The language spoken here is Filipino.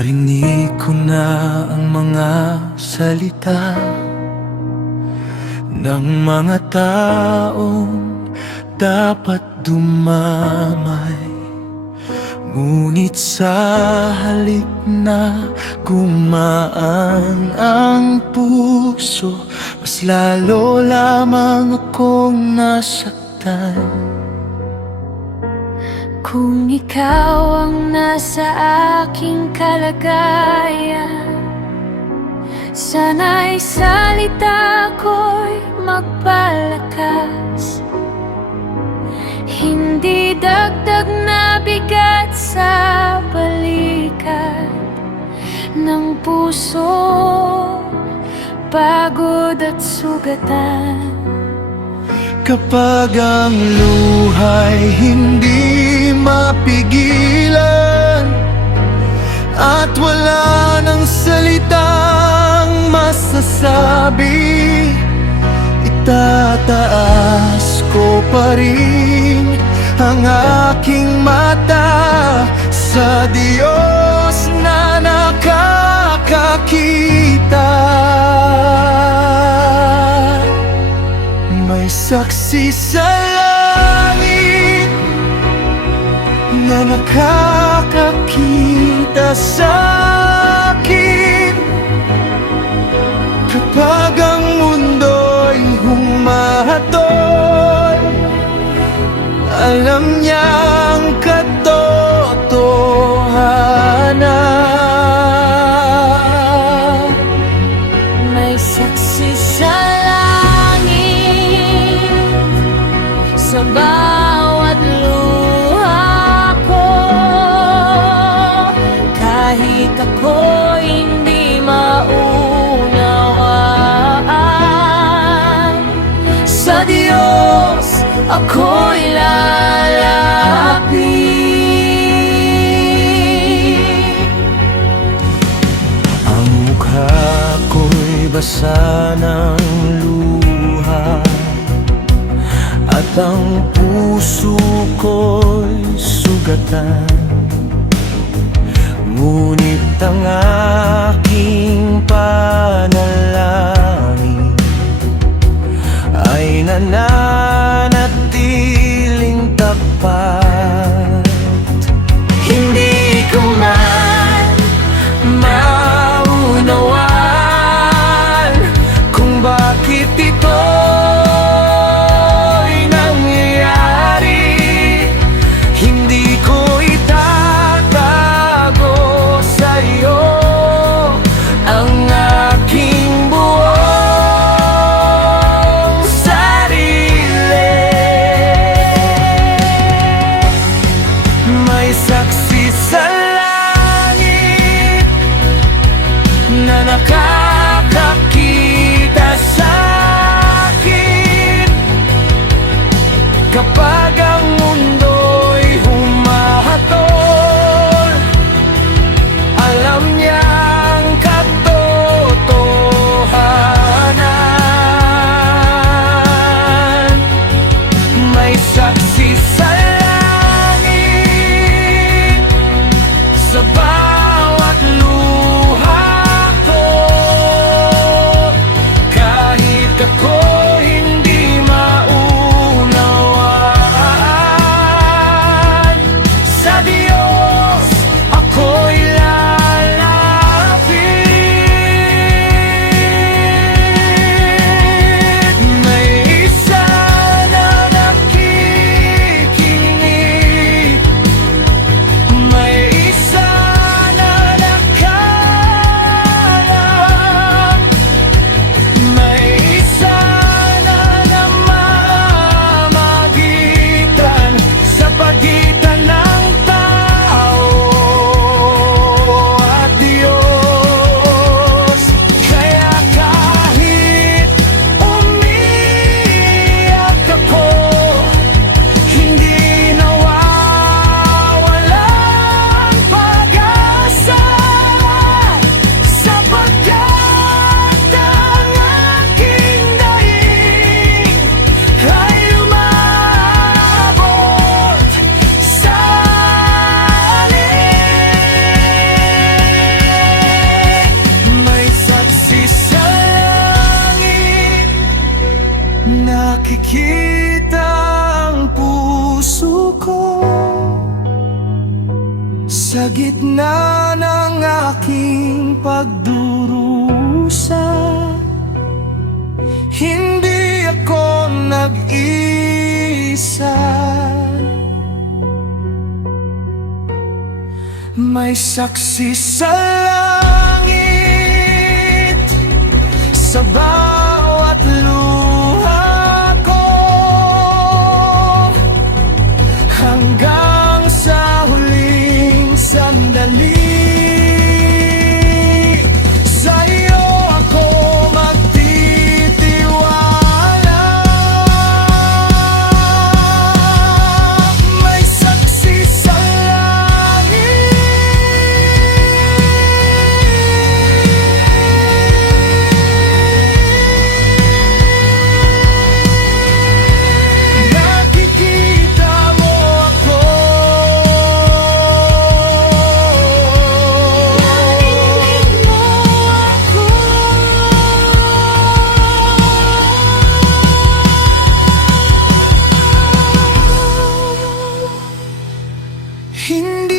Narinig ko na ang mga salita ng mga taong dapat dumamay. Ngunit sa halip na gumaan ang puso, mas lalo lamang akong nasaktan. Kung ikaw ang nasa aking kalagayan, sana'y salita ko'y magpalakas. Hindi dagdag na bigat sa balikat ng puso, pagod at sugatan. Kapag ang luha'y hindi mapigilan at wala ng salitang masasabi, itataas ko pa rin ang aking mata sa Diyos na nakakakita. May saksi sa langit na nakakakita sa akin. Kapag ang mundo'y humahatol, alam niyang katotohanan. May saksi sa sa bawat luha ko, kahit ako hindi maunawaan. Sa Diyos ako'y lalapit. Ang mukha ko'y basa ng luha at ang puso ko'y sugatan. Ngunit ang aking panalangin ay nananatiling tapat. Hindi ko man maunawaan kung bakit ito nakakakita sa akin. Kapag ang mundo'y humahatol, alam niyang katotohanan. May saksi sa langit sa bawat luha ko, kahit ako hindi maunawaan. gitna ng aking pagdurusa, hindi ako nag-isa. May saksi sa langit sa bawat luha ko, hanggang sa huling sandali. Sa iyo ako magtitiwala. May saksi sa langit, nakikita mo ako. Narinig mo ako. Hindi